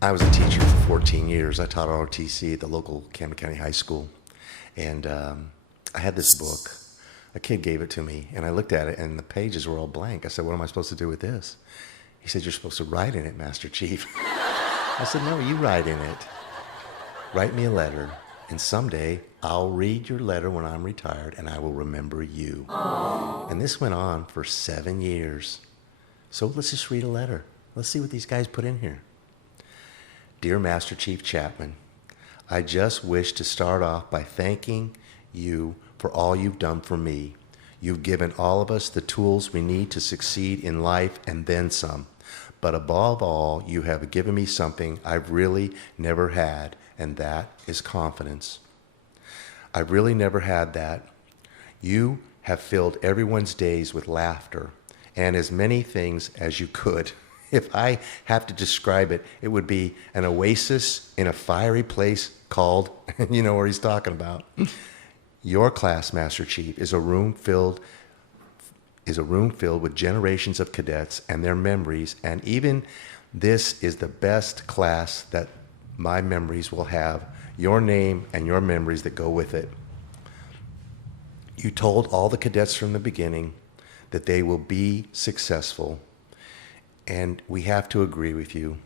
I was a teacher for 14 years. I taught ROTC at the local Camden County High School. And I had this book. A kid gave it to me, and I looked at it, and the pages were all blank. I said, "What am I supposed to do with this?" He said, "You're supposed to write in it, Master Chief." I said, "No, you write in it. Write me a letter, and someday I'll read your letter when I'm retired, and I will remember you." Aww. And this went on for 7 years. So let's just read a letter. Let's see what these guys put in here. Dear Master Chief Chapman, I just wish to start off by thanking you for all you've done for me. You've given all of us the tools we need to succeed in life and then some. But above all, you have given me something I've really never had, and that is confidence. I've really never had that. You have filled everyone's days with laughter and as many things as you could. If I have to describe it, it would be an oasis in a fiery place called, you know where he's talking about. Your class, Master Chief, is a room filled with generations of cadets and their memories, and even this is the best class that my memories will have, your name and your memories that go with it. You told all the cadets from the beginning that they will be successful, and we have to agree with you.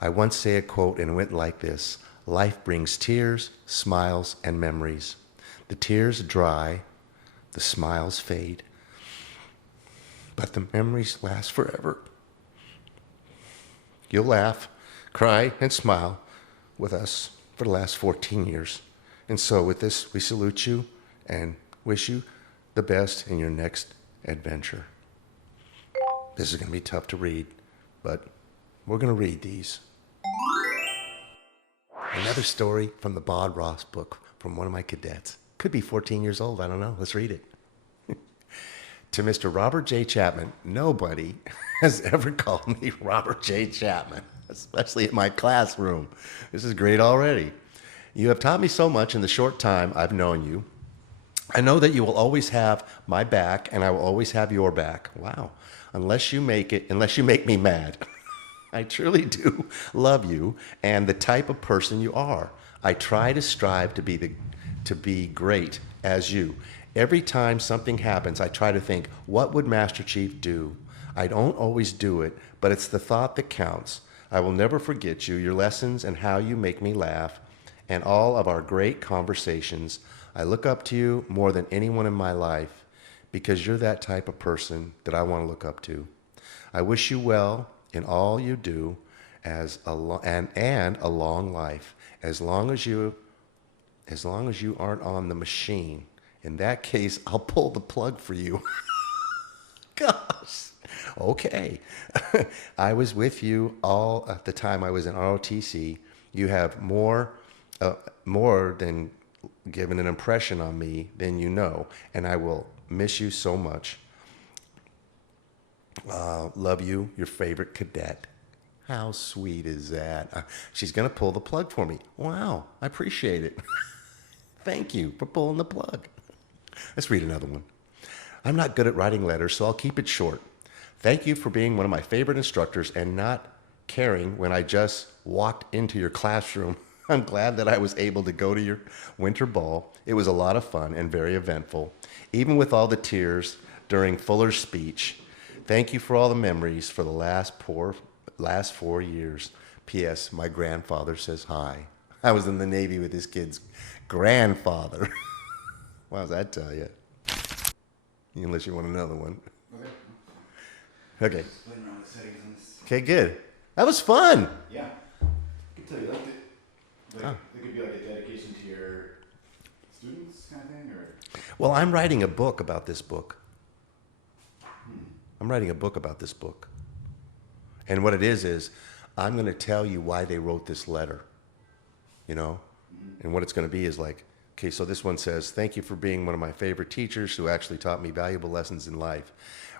I once say a quote and it went like this: life brings tears, smiles, and memories. The tears dry, the smiles fade, but the memories last forever. You'll laugh, cry, and smile with us for the last 14 years. And so with this, we salute you and wish you the best in your next adventure. This is going to be tough to read, but we're going to read these. Another story from the Bob Ross book from one of my cadets. Could be 14 years old, I don't know. Let's read it. To Mr. Robert J. Chapman, nobody has ever called me Robert J. Chapman, especially in my classroom. This is great already. You have taught me so much in the short time I've known you. I know that you will always have my back, and I will always have your back. Wow. Unless you make me mad. I truly do love you and the type of person you are. I try to strive to be great as you. Every time something happens, I try to think, what would Master Chief do? I don't always do it, but it's the thought that counts. I will never forget you, your lessons and how you make me laugh, and all of our great conversations. I look up to you more than anyone in my life because you're that type of person that I want to look up to. I wish you well in all you do and a long life. As long as you aren't on the machine. In that case, I'll pull the plug for you. Gosh. Okay. I was with you all at the time I was in ROTC. You have more than given an impression on me than you know, and I will miss you so much. Love you, your favorite cadet. How sweet is that? She's going to pull the plug for me. Wow, I appreciate it. Thank you for pulling the plug. Let's read another one. I'm not good at writing letters, so I'll keep it short. Thank you for being one of my favorite instructors and not caring when I just walked into your classroom. I'm glad that I was able to go to your winter ball. It was a lot of fun and very eventful, even with all the tears during Fuller's speech. Thank you for all the memories for the last 4 years. P.S. My grandfather says hi. I was in the Navy with his kid's grandfather. What does that tell you? Unless you want another one. Okay. Okay, good. That was fun. Yeah. I can tell you, it could be like a dedication to your students kind of thing, or? Well, I'm writing a book about this book. I'm writing a book about this book. And what it is I'm going to tell you why they wrote this letter, you know? And what it's going to be is like, okay, so this one says, thank you for being one of my favorite teachers who actually taught me valuable lessons in life,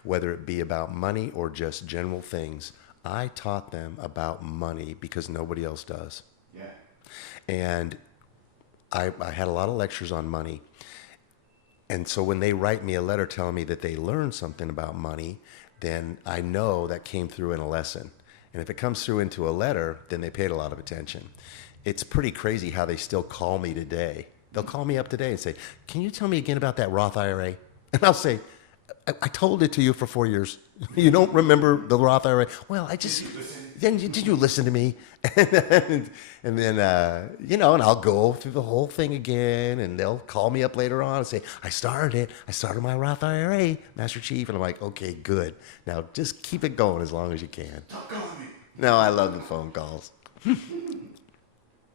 whether it be about money or just general things. I taught them about money because nobody else does. Yeah. And I had a lot of lectures on money. And so when they write me a letter telling me that they learned something about money, then I know that came through in a lesson. And if it comes through into a letter, then they paid a lot of attention. It's pretty crazy how they still call me today. They'll call me up today and say, "Can you tell me again about that Roth IRA?" And I'll say, I told it to you for 4 years. You don't remember the Roth IRA? Well, did you listen to me? and then, and I'll go through the whole thing again, and they'll call me up later on and say, I started my Roth IRA, Master Chief. And I'm like, okay, good. Now just keep it going as long as you can. Stop calling me. No, I love the phone calls.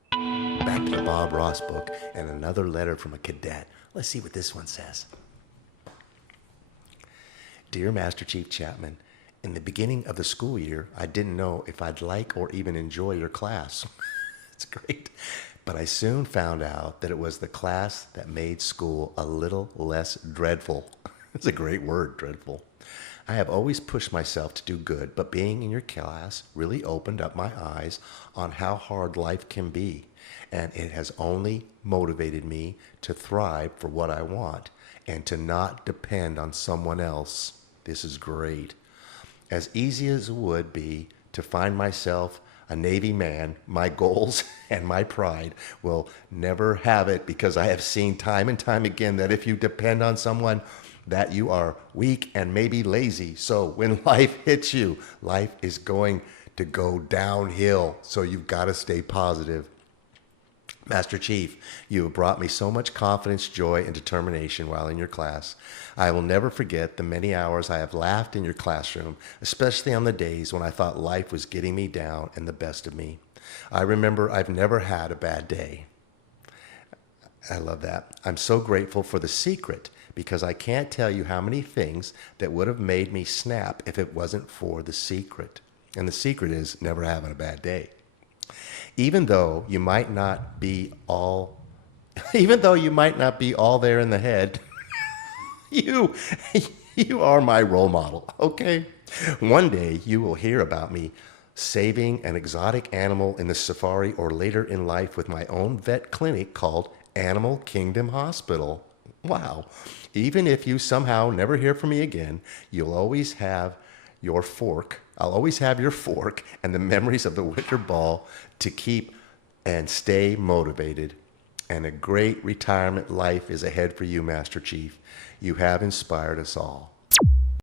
Back to the Bob Ross book and another letter from a cadet. Let's see what this one says. Dear Master Chief Chapman, in the beginning of the school year, I didn't know if I'd like or even enjoy your class. It's great. But I soon found out that it was the class that made school a little less dreadful. It's a great word, dreadful. I have always pushed myself to do good, but being in your class really opened up my eyes on how hard life can be. And it has only motivated me to thrive for what I want and to not depend on someone else. This is great. As easy as it would be to find myself a Navy man, my goals and my pride will never have it, because I have seen time and time again that if you depend on someone, that you are weak and maybe lazy. So when life hits you, life is going to go downhill. So you've got to stay positive. Master Chief, you have brought me so much confidence, joy, and determination while in your class. I will never forget the many hours I have laughed in your classroom, especially on the days when I thought life was getting me down and the best of me. I remember I've never had a bad day. I love that. I'm so grateful for the secret, because I can't tell you how many things that would have made me snap if it wasn't for the secret. And the secret is never having a bad day. Even though you might not be all there in the head, you are my role model, okay? One day you will hear about me saving an exotic animal in the safari, or later in life with my own vet clinic called Animal Kingdom Hospital. Wow. Even if you somehow never hear from me again, you'll always have your fork. I'll always have your fork and the memories of the winter ball to keep and stay motivated. And a great retirement life is ahead for you, Master Chief. You have inspired us all.